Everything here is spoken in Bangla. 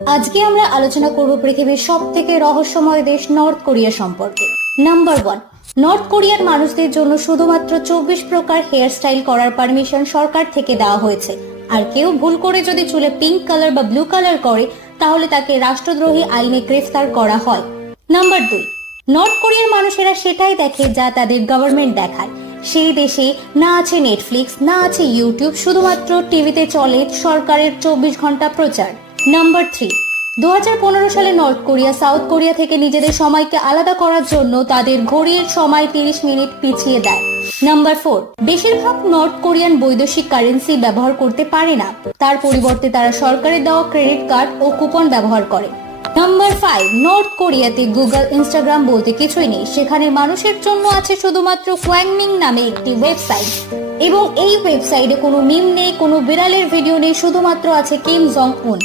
আজকে আমরা আলোচনা করব পৃথিবীর সবথেকে রহস্যময় দেশ নর্থ কোরিয়া সম্পর্কে। নাম্বার 1, নর্থ কোরিয়ার মানুষদের জন্য শুধুমাত্র 24 প্রকার হেয়ার স্টাইল করার পারমিশন সরকার থেকে দেওয়া হয়েছে। আর কেউ ভুল করে যদি চুলে পিঙ্ক কালার বা ব্লু কালার করে তাহলে তাকে রাষ্ট্রদ্রোহী আইনে গ্রেফতার করা হয়। নাম্বার 2, নর্থ কোরিয়ার মানুষেরা সেটাই দেখে যা তাদের গভর্নমেন্ট দেখায়। সেই দেশে না আছে নেটফ্লিক্স, না আছে ইউটিউব, শুধুমাত্র টিভিতে চলে সরকারের 24 ঘন্টা প্রচার। নাম্বার 3, 2015 সালে নর্থ কোরিয়া সাউথ কোরিয়া থেকে নিজেদের সময়কে আলাদা করার জন্য তাদের ঘড়ির সময় 30 মিনিট পিছিয়ে দেয়। নাম্বার 4, বেশিরভাগ নর্থ কোরিয়ান বৈদেশিক কারেন্সি ব্যবহার করতে পারে না, তার পরিবর্তে তারা সরকারের দেওয়া ক্রেডিট কার্ড ও কুপন ব্যবহার করে। নাম্বার 5, নর্থ কোরিয়াতে গুগল, ইনস্টাগ্রাম বলতে কিছুই নেই। সেখানে মানুষের জন্য আছে শুধুমাত্র কোয়াংমিং নামে একটি ওয়েবসাইট, এবং এই ওয়েবসাইটে কোনো মিম নেই, কোনো বিড়ালের ভিডিও নেই, শুধুমাত্র আছে কিম জং উন।